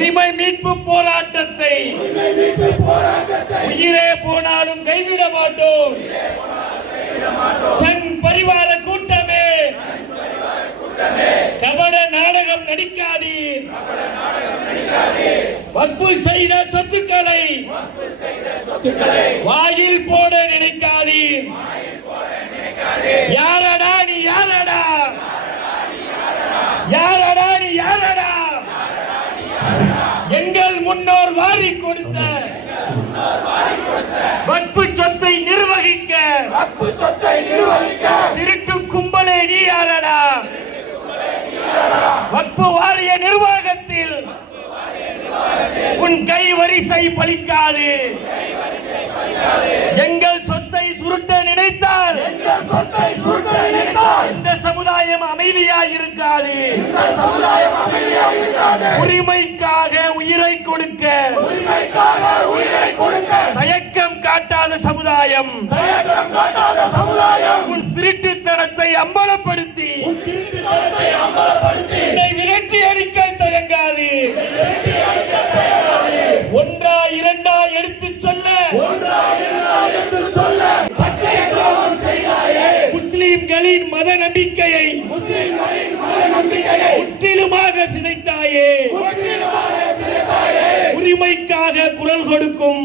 உரிமை மீட்பு போராட்டத்தை உயிரே போனாலும் கைவிட மாட்டோம். சங் பரிவார கூட்டமே கபட நாடகம் நடிக்காதீர். வக்பு செய்த சொத்துக்களை வாயில் போட நினைக்காதீர். யாரடா நீ யாரடா, யாரடா நீ யாரடா, எங்கள் முன்னோர் வாரி கொடுத்த வக்பு சொத்தை நிர்வகிக்க திருட்டும் கும்பலே நீ யாரடா. வக்பு வாரிய நிர்வாகத்தில் உன் கை வரிசை பலிக்காது. எங்கள் சொத்தை சுருட்ட நினைத்தால் இந்த சமுதாயம் அமைதியாக இருக்காது. உரிமைக்காக உயிரை கொடுக்க தயக்கம் காட்டாத சமுதாயம் உன் திருட்டுத்தனத்தை அம்பலப்படுத்தி விரட்டி அடிக்க தயங்காது. ஒன்றா இரண்டா எடுத்துச் சொல்ல முஸ்லிம்களின் மத நம்பிக்கையை முற்றிலுமாக சிதைத்தாயே. உரிமைக்காக குரல் கொடுக்கும்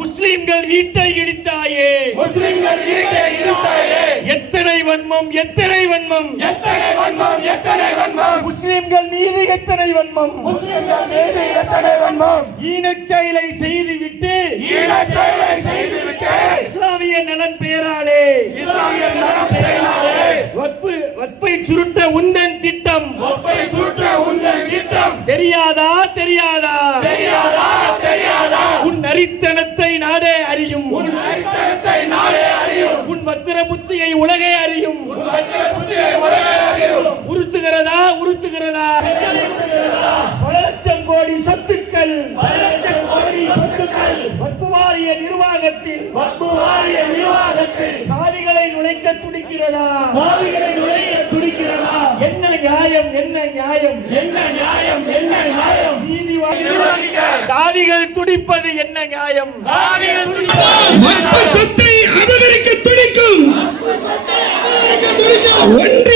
முஸ்லிம்கள் வீட்டை இடித்தாயே. எத்தனை வன்மம், எத்தனை வன்மம், முஸ்லிம்கள் மீது எத்தனை வன்மம். ஈனச் செயலை செய்துவிட்டு இஸ்லாமிய நலன் பெயராலே வக்பை சுருட்ட உந்தன் திட்டம் தெரியாதா தெரியாதா, உன் நரித்தனத்தை நாடே அறியும். உன் வத்திர புத்தியை உலகே அறியும். உறுத்துகிறதா உறுத்துகிறதா. பல லட்சம் கோடி சொத்துக்கள் வக்பு வாரிய நிர்வாகத்தில் காவிகளை நுழைக்க துடிக்கிறதா. என்ன நியாயம், என்ன நியாயம், என்ன நியாயம், என்ன நியாயம். காவிகள் துடிப்பது என்ன நியாயம். சொத்தை அபகரிக்க துடிக்கும் ஒன்று